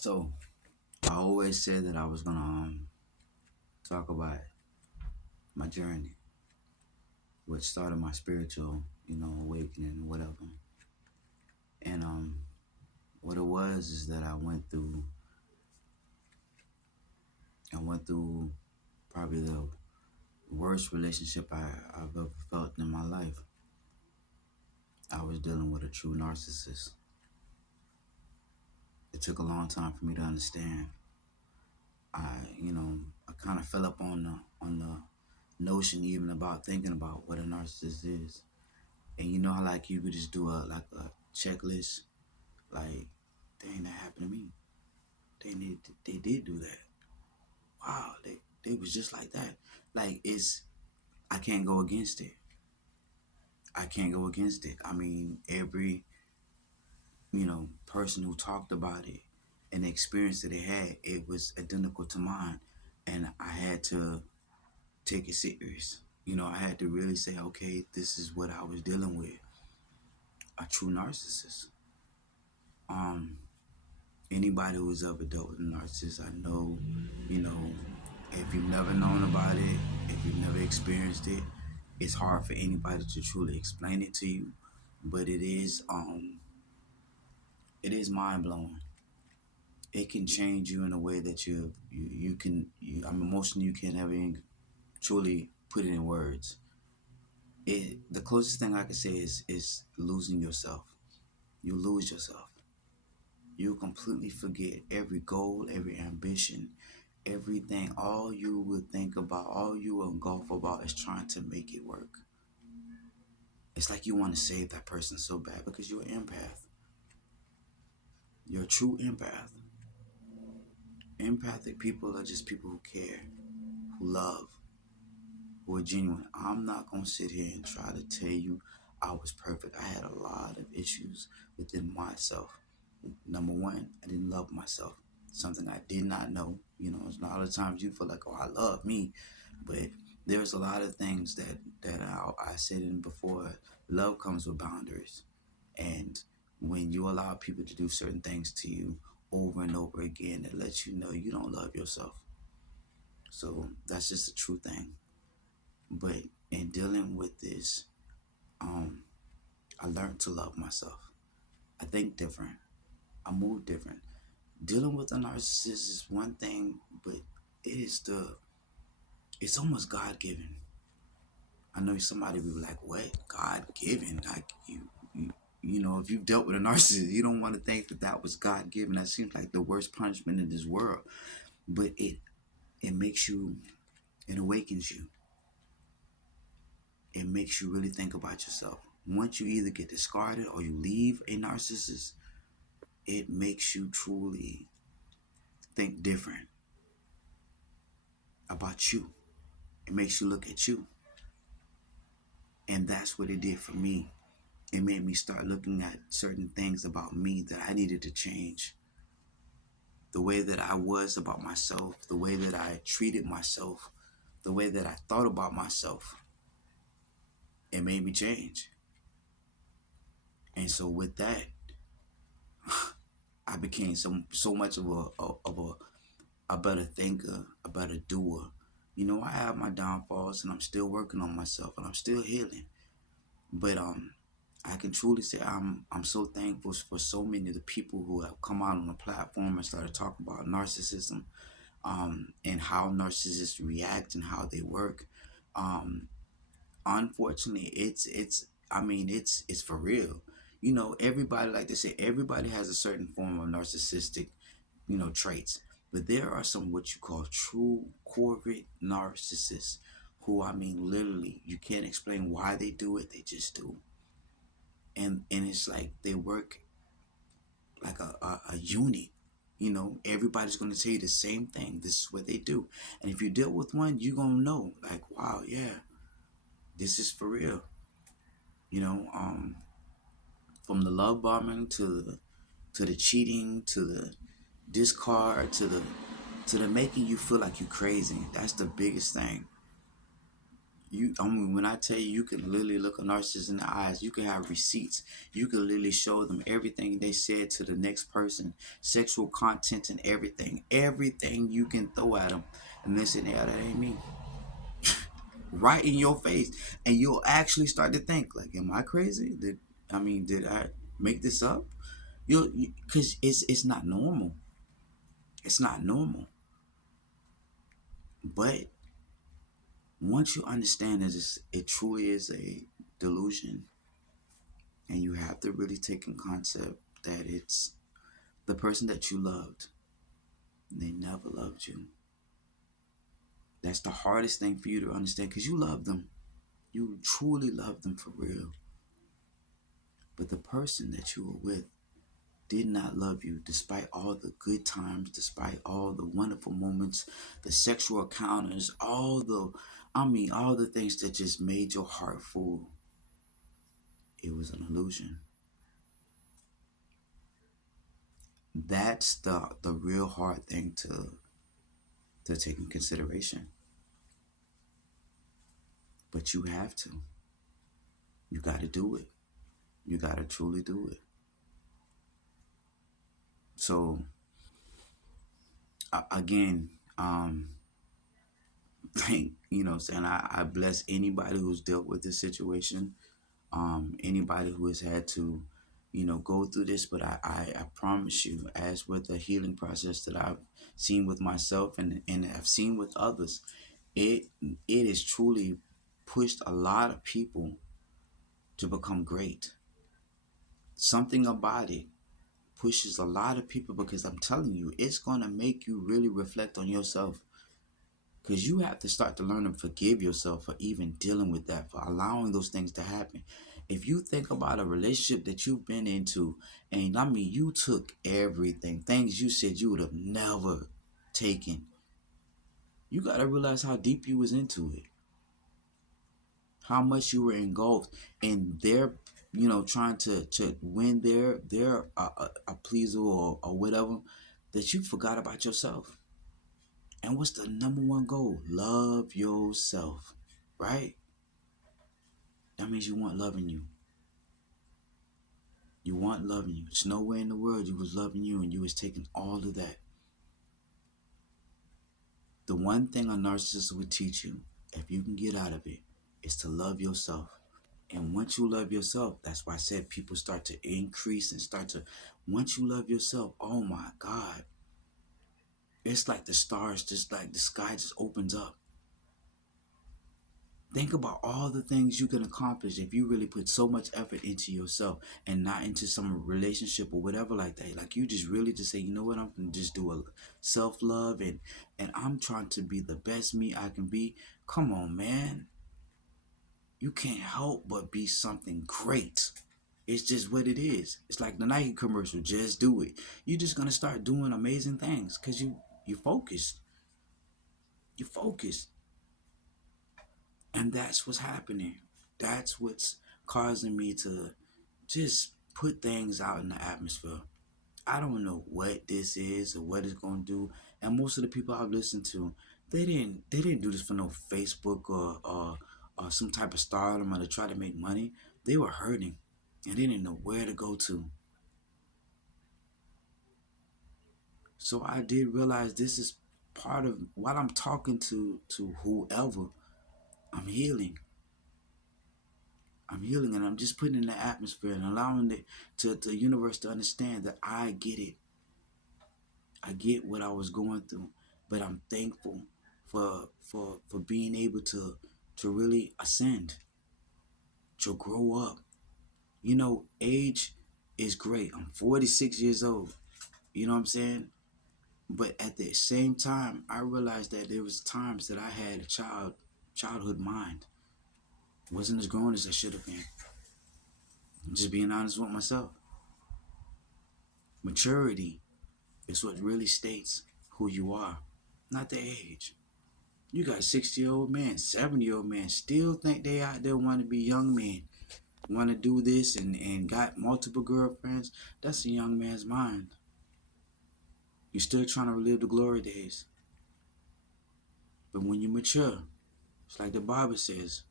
So I always said that I was gonna talk about my journey, which started my spiritual, awakening, whatever. And what it was is that I went through probably the worst relationship I've ever felt in my life. I was dealing with a true narcissist. It took a long time for me to understand. I kind of fell up on the notion even about thinking about what a narcissist is. And you know how like you could just do a checklist, like, dang, that happened to me. They did do that. Wow, they was just like that. Like I can't go against it. I can't go against it. I mean, every person who talked about it and the experience that they had, it was identical to mine, and I had to take it serious. I had to really say, okay, this is what I was dealing with, a true narcissist. Um, Anybody who's ever dealt with a narcissist, I know, you know, if you've never known about it, if you've never experienced it, it's hard for anybody to truly explain it to you. But it is mind blowing. It can change you in a way that I'm emotional. You can't ever even truly put it in words. The closest thing I can say is losing yourself. You lose yourself. You completely forget every goal, every ambition, everything. All you would think about, all you will engulf about is trying to make it work. It's like you want to save that person so bad because you're an empath. You're a true empath. Empathic people are just people who care, who love, who are genuine. I'm not going to sit here and try to tell you I was perfect. I had a lot of issues within myself. Number one, I didn't love myself. Something I did not know. A lot of times you feel like, oh, I love me. But there's a lot of things that I said in before. Love comes with boundaries. And when you allow people to do certain things to you over and over again, it lets you know you don't love yourself. So that's just a true thing. But in dealing with this, um, I learned to love myself. I think different. I move different. Dealing with a narcissist is one thing, but it's almost God given. I know somebody will be like, "What? God given? Like if you've dealt with a narcissist, you don't want to think that was God given. That seems like the worst punishment in this world. But it makes you, it awakens you. It makes you really think about yourself. Once you either get discarded or you leave a narcissist, it makes you truly think different about you. It makes you look at you. And that's what it did for me. It made me start looking at certain things about me that I needed to change. The way that I was about myself, the way that I treated myself, the way that I thought about myself, it made me change. And so with that, I became so much of a better thinker, a better doer. I have my downfalls and I'm still working on myself and I'm still healing. But I can truly say I'm so thankful for so many of the people who have come out on the platform and started talking about narcissism, and how narcissists react and how they work. Um, Unfortunately, it's for real. Everybody, like they say, everybody has a certain form of narcissistic, traits. But there are some what you call true corporate narcissists who, literally, you can't explain why they do it. They just do. And it's like they work like a unit. Everybody's going to tell you the same thing. This is what they do. And if you deal with one, you're going to know, like, wow, yeah, this is for real. You know, um, from the love bombing to the cheating to the discard to the making you feel like you're crazy. That's the biggest thing. I mean, when I tell you, you can literally look a narcissist in the eyes. You can have receipts. You can literally show them everything they said to the next person, sexual content and everything. Everything you can throw at them. And they say, yeah, that ain't me. Right in your face. And you'll actually start to think, like, am I crazy? Did I make this up? Because it's not normal. It's not normal. But once you understand that it truly is a delusion, and you have to really take in concept that it's the person that you loved, they never loved you. That's the hardest thing for you to understand because you love them. You truly love them for real. But the person that you were with did not love you despite all the good times, despite all the wonderful moments, the sexual encounters, all the things that just made your heart full. It was an illusion. That's the real hard thing to take in consideration. But you have to. You got to do it. You got to truly do it. So again, thank saying I bless anybody who's dealt with this situation, anybody who has had to, go through this. But I promise you, as with the healing process that I've seen with myself and have seen with others, it it has truly pushed a lot of people to become great. Something about it pushes a lot of people because I'm telling you, it's going to make you really reflect on yourself. Because you have to start to learn to forgive yourself for even dealing with that, for allowing those things to happen. If you think about a relationship that you've been into, and I mean, you took everything, things you said you would have never taken, you got to realize how deep you was into it, how much you were engulfed in their, trying to win their a pleaser or whatever, that you forgot about yourself. And what's the number one goal? Love yourself, right? That means you want loving you. You want loving you. It's nowhere in the world you was loving you and you was taking all of that. The one thing a narcissist would teach you, if you can get out of it, is to love yourself. And once you love yourself, that's why I said people start to increase and once you love yourself, oh my God, it's like the stars, just like the sky just opens up. Think about all the things you can accomplish if you really put so much effort into yourself and not into some relationship or whatever like that. Like you just really just say, you know what, I'm gonna just do a self-love and I'm trying to be the best me I can be. Come on, man. You can't help but be something great. It's just what it is. It's like the Nike commercial, just do it. You're just gonna start doing amazing things because you focused. You focused. And that's what's happening. That's what's causing me to just put things out in the atmosphere. I don't know what this is or what it's gonna do. And most of the people I've listened to, they didn't do this for no Facebook or some type of stardom or to try to make money. They were hurting and they didn't know where to go to. So I did realize this is part of while I'm talking to whoever, I'm healing. I'm healing and I'm just putting in the atmosphere and allowing it to the universe to understand that I get it. I get what I was going through, but I'm thankful for being able to really ascend, to grow up. Age is great. I'm 46 years old. You know what I'm saying? But at the same time, I realized that there was times that I had a childhood mind. Wasn't as grown as I should have been. I'm just being honest with myself. Maturity is what really states who you are, not the age. You got 60-year-old men, 70-year-old men still think they out there want to be young men, want to do this and got multiple girlfriends. That's a young man's mind. You're still trying to relive the glory days. But when you mature, It's like the Bible says,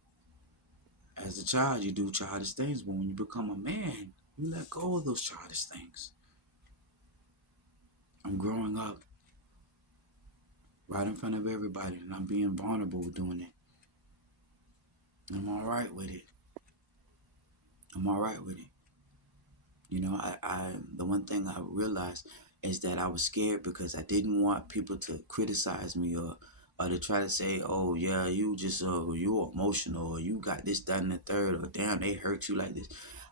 as a child, you do childish things, but when you become a man, you let go of those childish things. I'm growing up right in front of everybody, and I'm being vulnerable doing it. And I'm all right with it. I'm all right with it. You know, the one thing I realized is that I was scared because I didn't want people to criticize me or to try to say, oh yeah, you just you're emotional or you got this, that, and the third, or damn, they hurt you like this.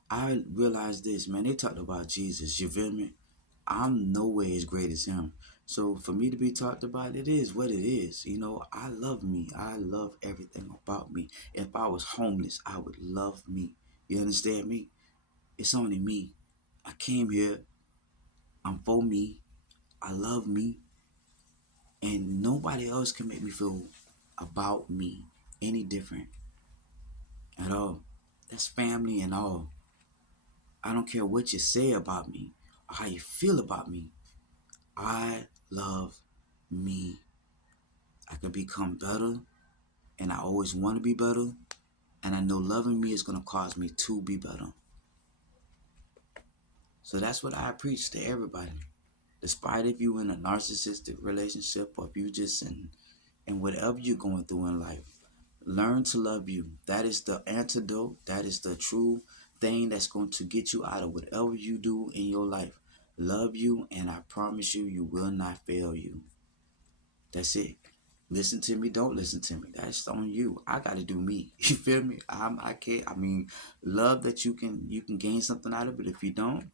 I realized this, man. They talked about Jesus. You feel me? I'm nowhere as great as him. So for me to be talked about, it is what it is. You know, I love me. I love everything about me. If I was homeless, I would love me. You understand me? It's only me. I came here. I'm for me. I love me. And nobody else can make me feel about me any different at all. That's family and all. I don't care what you say about me or how you feel about me. I love me. I can become better, and I always want to be better. And I know loving me is going to cause me to be better. So that's what I preach to everybody. Despite if you in a narcissistic relationship or if you just in whatever you're going through in life, learn to love you. That is the antidote. That is the true thing that's going to get you out of whatever you do in your life. Love you, and I promise you, you will not fail you. That's it. Listen to me, don't listen to me. That's on you. I gotta do me. You feel me? I can't. I mean, love that you can gain something out of it. If you don't,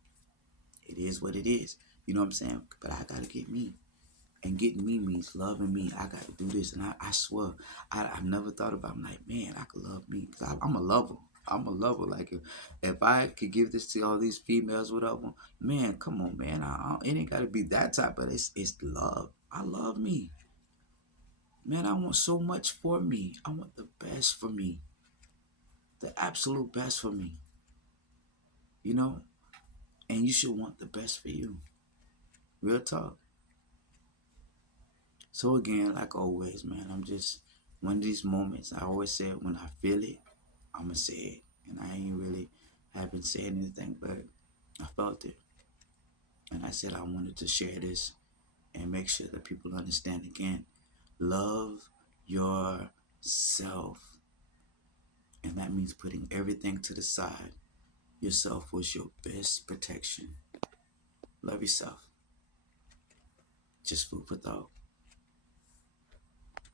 it is what it is. You know what I'm saying? But I gotta get me. And getting me means loving me. I gotta do this. And I swear, I've never thought about, I'm like, man, I could love me. Cause I'm a lover. I'm a lover. Like if I could give this to all these females, whatever, man, come on, man. It ain't gotta be that type, but it's love. I love me. Man, I want so much for me. I want the best for me. The absolute best for me. You know? And you should want the best for you. Real talk. So again, like always, man, I'm just one of these moments. I always say it when I feel it, I'ma say it. And I ain't really haven't said anything, but I felt it. And I said I wanted to share this and make sure that people understand again. Love yourself. And that means putting everything to the side. Yourself was your best protection. Love yourself. Just food for thought.